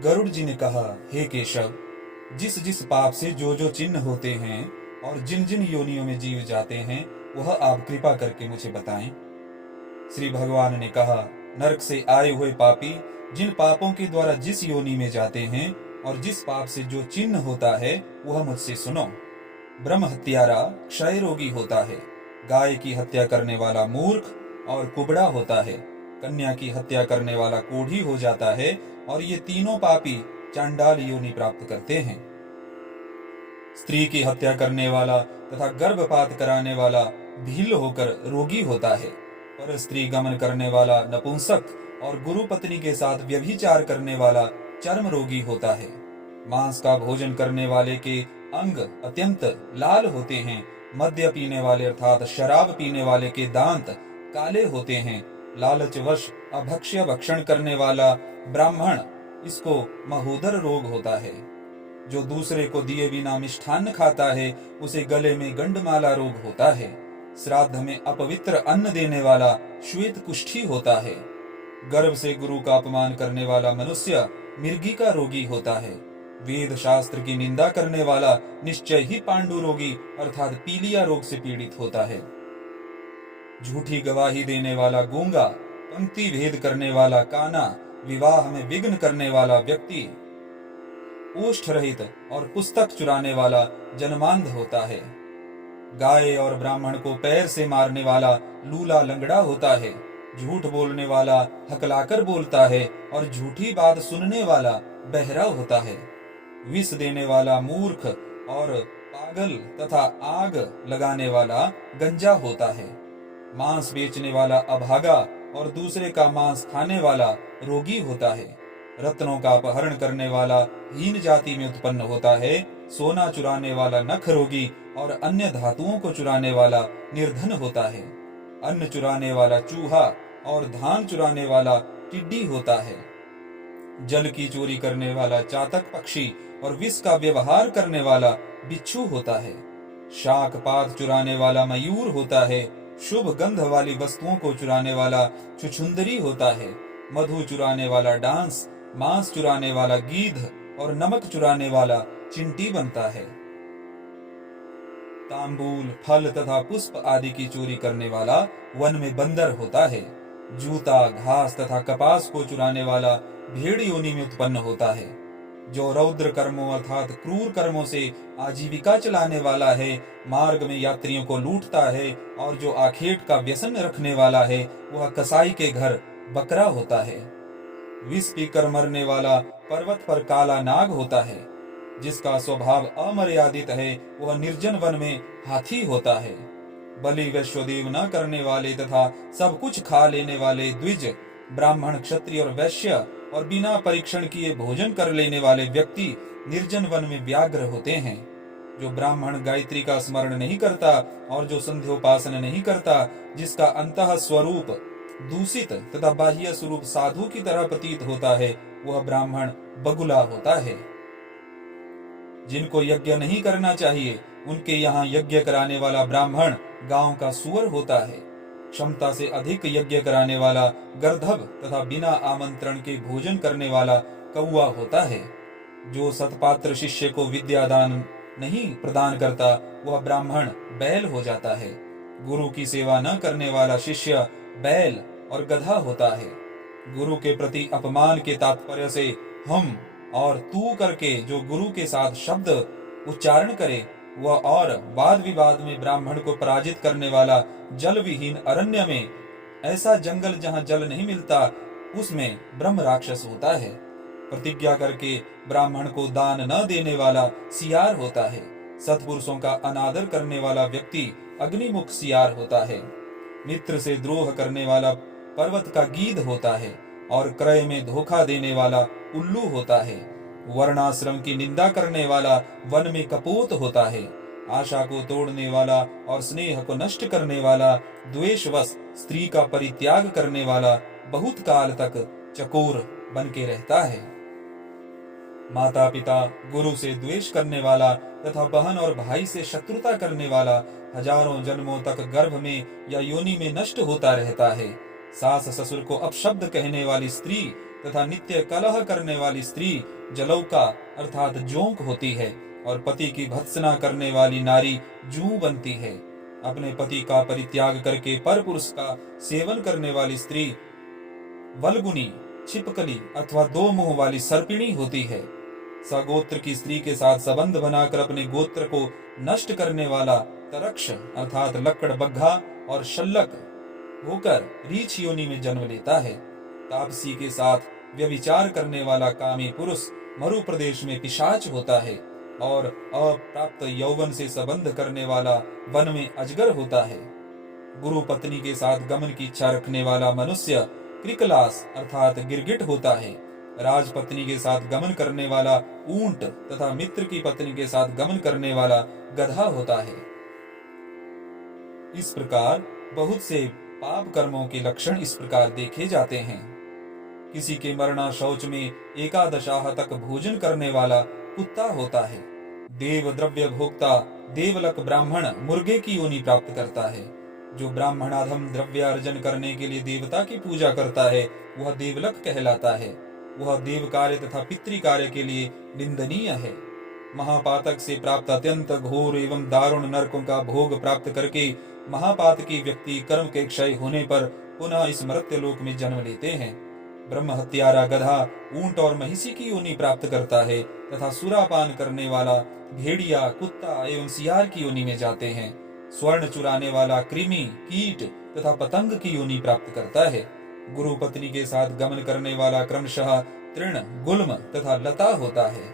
गरुड़ जी ने कहा, हे केशव, जिस जिस पाप से जो जो चिन्ह होते हैं और जिन जिन योनियों में जीव जाते हैं, वह आप कृपा करके मुझे बताएं। श्री भगवान ने कहा, नरक से आए हुए पापी जिन पापों के द्वारा जिस योनि में जाते हैं और जिस पाप से जो चिन्ह होता है, वह मुझसे सुनो। ब्रह्म हत्यारा क्षय रोगी होता है, गाय की हत्या करने वाला मूर्ख और कुबड़ा होता है, कन्या की हत्या करने वाला कोढ़ी हो जाता है, और ये तीनों पापी चांडाल योनि प्राप्त करते हैं। स्त्री की हत्या करने वाला तथा गर्भपात कराने वाला भील होकर रोगी होता है, पर स्त्री गमन करने वाला नपुंसक और गुरु पत्नी के साथ व्यभिचार करने वाला चर्म रोगी होता है। मांस का भोजन करने वाले के अंग अत्यंत लाल होते हैं, मद्य पीने वाले अर्थात शराब पीने वाले के दांत काले होते हैं, लालचवश अभक्ष्य भक्षण करने वाला ब्राह्मण, इसको महोदर रोग होता है। जो दूसरे को दिए बिना मिष्ठान्न खाता है, उसे गले में गंडमाला रोग होता है। श्राद्ध में अपवित्र अन्न देने वाला श्वेत कुष्ठी होता है। गर्भ से गुरु का अपमान करने वाला मनुष्य मिर्गी का रोगी होता है। वेद शास्त्र की निंदा करने वाला निश्चय ही पांडु रोगी अर्थात पीलिया रोग से पीड़ित होता है। झूठी गवाही देने वाला गूंगा, पंक्ति भेद करने वाला काना, विवाह में विघ्न करने वाला व्यक्ति, ओष्ठ रहित और पुस्तक चुराने वाला जन्मांध होता है। गाय और ब्राह्मण को पैर से मारने वाला लूला लंगड़ा होता है। झूठ बोलने वाला हकलाकर बोलता है और झूठी बात सुनने वाला बहरा होता है। विष देने वाला मूर्ख और पागल तथा आग लगाने वाला गंजा होता है। मांस बेचने वाला अभागा और दूसरे का मांस खाने वाला रोगी होता है। रत्नों का अपहरण करने वाला हीन जाति में उत्पन्न होता है। सोना चुराने वाला नख रोगी और अन्य धातुओं को चुराने वाला निर्धन होता है। अन्न चुराने वाला चूहा और धान चुराने वाला टिड्डी होता है। जल की चोरी करने वाला चातक पक्षी और विष का व्यवहार करने वाला बिच्छू होता है। शाक पात चुराने वाला मयूर होता है। शुभ गंध वाली वस्तुओं को चुराने वाला छुछुंदरी होता है। मधु चुराने वाला डांस, मांस चुराने वाला गीध और नमक चुराने वाला चिंटी बनता है। तांबूल, फल तथा पुष्प आदि की चोरी करने वाला वन में बंदर होता है। जूता, घास तथा कपास को चुराने वाला भेड़ योनि में उत्पन्न होता है। जो रौद्र कर्मों अर्थात क्रूर कर्मों से आजीविका चलाने वाला है, मार्ग में यात्रियों को लूटता है, और जो आखेट का व्यसन रखने वाला है, वह कसाई के घर बकरा होता है। विष पीकर मरने वाला पर्वत पर काला नाग होता है। जिसका स्वभाव अमर्यादित है, वह निर्जन वन में हाथी होता है। बलि वैश्वदेव न करने वाले तथा सब कुछ खा लेने वाले द्विज, ब्राह्मण, क्षत्रिय और वैश्य और बिना परीक्षण किए भोजन कर लेने वाले व्यक्ति निर्जन वन में व्याघ्र होते हैं। जो ब्राह्मण गायत्री का स्मरण नहीं करता और जो संध्योपासन नहीं करता, जिसका अंतः स्वरूप दूषित तथा बाह्य स्वरूप साधु की तरह प्रतीत होता है, वह ब्राह्मण बगुला होता है। जिनको यज्ञ नहीं करना चाहिए, उनके यहाँ यज्ञ कराने वाला ब्राह्मण गांव का सुअर होता है। क्षमता से अधिक यज्ञ कराने वाला गर्दभ तथा बिना आमंत्रण के भोजन करने वाला कौवा होता है। जो सतपात्र शिष्य को विद्यादान नहीं प्रदान करता, वह ब्राह्मण बैल हो जाता है। गुरु की सेवा न करने वाला शिष्य बैल और गधा होता है। गुरु के प्रति अपमान के तात्पर्य से हम और तू करके जो गुरु के साथ शब्द उच्चारण करे, वह और वाद विवाद में ब्राह्मण को पराजित करने वाला जल विहीन अरण्य में, ऐसा जंगल जहाँ जल नहीं मिलता, उसमें ब्रह्म राक्षस होता है। प्रतिज्ञा करके ब्राह्मण को दान न देने वाला सियार होता है। सत्पुरुषों का अनादर करने वाला व्यक्ति अग्निमुख सियार होता है। मित्र से द्रोह करने वाला पर्वत का गीध होता है और क्रय में धोखा देने वाला उल्लू होता है। वर्णाश्रम की निंदा करने वाला वन में कपोत होता है। आशा को तोड़ने वाला और स्नेह को नष्ट करने वाला, द्वेषवश स्त्री का परित्याग करने वाला बहुत काल तक चकोर बन के रहता है। माता पिता, गुरु से द्वेष करने वाला तथा बहन और भाई से शत्रुता करने वाला हजारों जन्मों तक गर्भ में या योनि में नष्ट होता रहता है। सास ससुर को अपशब्द कहने वाली स्त्री तथा नित्य कलह करने वाली स्त्री जलौका अर्थात जोंक होती है और पति की भत्सना करने वाली नारी जूं बनती है। अपने पति का परित्याग करके पर पुरुष का सेवन करने वाली स्त्री वल्गुनी, छिपकली अथवा दो मुंह वाली सर्पिणी होती है। सगोत्र की स्त्री के साथ संबंध बनाकर अपने गोत्र को नष्ट करने वाला तरक्ष अर्थात लक्कड़ बग्घा और शल्लक होकर रीछ योनि में जन्म लेता है। तापसी के साथ व्यभिचार करने वाला कामी पुरुष मरु प्रदेश में पिशाच होता है और अप्राप्त यौवन से संबंध करने वाला वन में अजगर होता है। गुरु पत्नी के साथ गमन की इच्छा रखने वाला मनुष्य क्रिकलास अर्थात गिरगिट होता है। राजपत्नी के साथ गमन करने वाला ऊंट तथा मित्र की पत्नी के साथ गमन करने वाला गधा होता है। इस प्रकार बहुत से पाप कर्मों के लक्षण इस प्रकार देखे जाते हैं। किसी के मरना शौच में एकादशाह तक भोजन करने वाला कुत्ता होता है। देव द्रव्य भोक्ता देवलक ब्राह्मण मुर्गे की योनि प्राप्त करता है। जो ब्राह्मणाधम द्रव्य अर्जन करने के लिए देवता की पूजा करता है वह देवलक कहलाता है। वह देव कार्य तथा पितृ कार्य के लिए निंदनीय है। महापातक से प्राप्त अत्यंत घोर एवं दारुण नरकों का भोग प्राप्त करके महापातकी व्यक्ति कर्म के क्षय होने पर पुनः इस मर्त्य लोक में जन्म लेते हैं। ब्रह्म हत्यारा गधा ऊंट और महिषी की योनि प्राप्त करता है तथा सुरापान करने वाला भेड़िया कुत्ता एवं सियार की योनि में जाते हैं। स्वर्ण चुराने वाला कृमि कीट तथा पतंग की योनि प्राप्त करता है। गुरु पत्नी के साथ गमन करने वाला क्रमशः तृण गुल्म तथा लता होता है।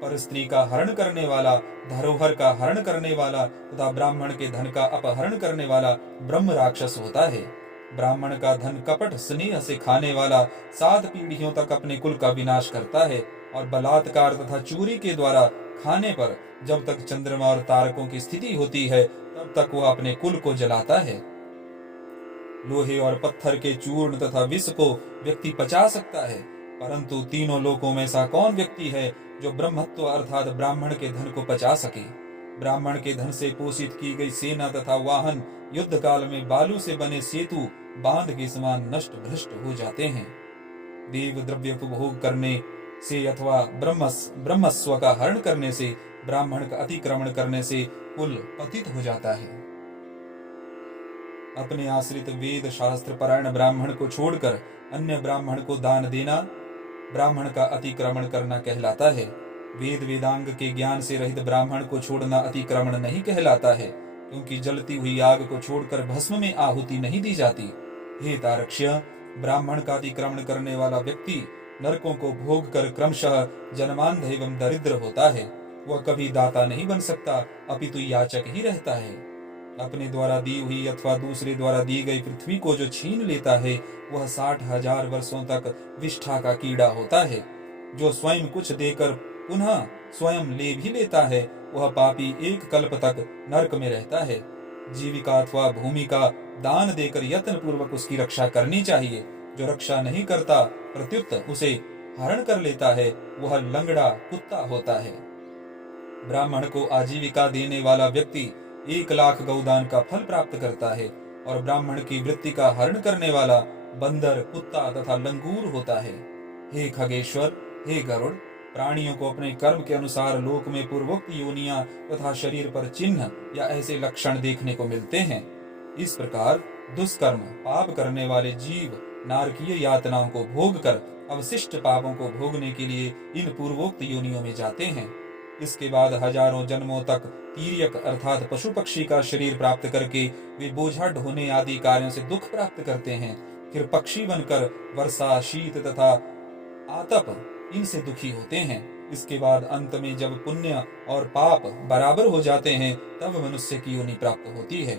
पर स्त्री का हरण करने वाला धरोहर का हरण करने वाला तथा ब्राह्मण के धन का अपहरण करने वाला ब्रह्म राक्षस होता है। ब्राह्मण का धन कपट स्नेह से खाने वाला 7 पीढ़ियों तक अपने कुल का विनाश करता है और बलात्कार तथा चोरी के द्वारा खाने पर जब तक चंद्रमा और तारकों की स्थिति होती है तब तक वह अपने कुल को जलाता है। लोहे और पत्थर के चूर्ण तथा विष को व्यक्ति पचा सकता है, परंतु तीनों लोकों में ऐसा कौन व्यक्ति है जो ब्रह्मत्व अर्थात ब्राह्मण के धन को पचा सके। ब्राह्मण के धन से पोषित की गई सेना तथा वाहन युद्ध काल में बालू से बने सेतु बांध के समान नष्ट भ्रष्ट हो जाते हैं। देव द्रव्य उपभोग करने से अथवा ब्रह्मस्व का हरण करने से ब्राह्मण का अतिक्रमण करने से कुल पतित हो जाता है। अपने आश्रित वेद शास्त्र परायण ब्राह्मण को छोड़कर अन्य ब्राह्मण को दान देना ब्राह्मण का अतिक्रमण करना कहलाता है। वेद वेदांग के ज्ञान से रहित ब्राह्मण को छोड़ना अतिक्रमण नहीं कहलाता है, क्योंकि जलती हुई आग को छोड़कर भस्म में आहुति नहीं दी जाती। हे तारक्ष्य, ब्राह्मण का अतिक्रमण करने वाला व्यक्ति नरकों को भोग कर क्रमशः जन्मांध एवं दरिद्र होता है। वह कभी दाता नहीं बन सकता, अपितु याचक ही रहता है। अपने द्वारा दी हुई अथवा दूसरे द्वारा दी गई पृथ्वी को जो छीन लेता है वह 60,000 वर्षों तक विष्ठा का कीड़ा होता है। जो स्वयं कुछ देकर पुनः स्वयं ले भी लेता है वह पापी एक कल्प तक नरक में रहता है। जीविका अथवा भूमि का दान देकर यत्न पूर्वक उसकी रक्षा करनी चाहिए। जो रक्षा नहीं करता प्रत्युत उसे हरण कर लेता है वह लंगड़ा कुत्ता होता है। ब्राह्मण को आजीविका देने वाला व्यक्ति 1,00,000 गौदान का फल प्राप्त करता है और ब्राह्मण की वृत्ति का हरण करने वाला बंदर कुत्ता तथा लंगूर होता है। हे खगेश्वर, हे गरुड़, प्राणियों को अपने कर्म के अनुसार लोक में पूर्वोक्त योनियां तथा शरीर पर चिन्ह या ऐसे लक्षण देखने को मिलते हैं। इस प्रकार दुष्कर्म पाप करने वाले जीव नारकीय यातनाओं को भोग कर अवशिष्ट पापों को भोगने के लिए इन पूर्वोक्त योनियों में जाते हैं। इसके बाद हजारों जन्मों तक तीर्यक अर्थात पशु पक्षी का शरीर प्राप्त करके वे बोझा ढोने आदि कार्यों से दुख प्राप्त करते हैं। फिर पक्षी बनकर वर्षा शीत तथा आतप इनसे दुखी होते हैं। इसके बाद अंत में जब पुण्य और पाप बराबर हो जाते हैं तब मनुष्य की योनि प्राप्त होती है।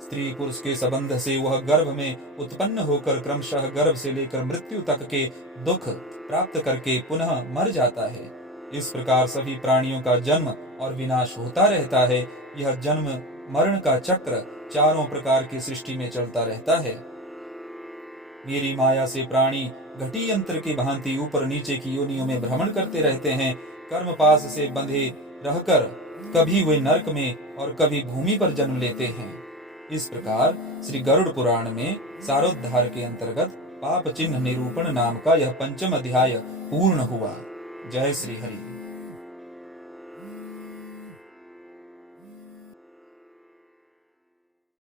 स्त्री पुरुष के संबंध से वह गर्भ में उत्पन्न होकर क्रमशः गर्भ से लेकर मृत्यु तक के दुख प्राप्त करके पुनः मर जाता है। इस प्रकार सभी प्राणियों का जन्म और विनाश होता रहता है। यह जन्म मरण का चक्र चारों प्रकार की सृष्टि में चलता रहता है। मेरी माया से प्राणी घटी यंत्र की भांति ऊपर नीचे की योनियों में भ्रमण करते रहते हैं। कर्म पास से बंधे रहकर कभी वे नरक में और कभी भूमि पर जन्म लेते हैं। इस प्रकार श्री गरुड़ पुराण में सारोद्धार के अंतर्गत पाप चिन्ह निरूपण नाम का यह 5वां अध्याय पूर्ण हुआ। जय श्री हरि।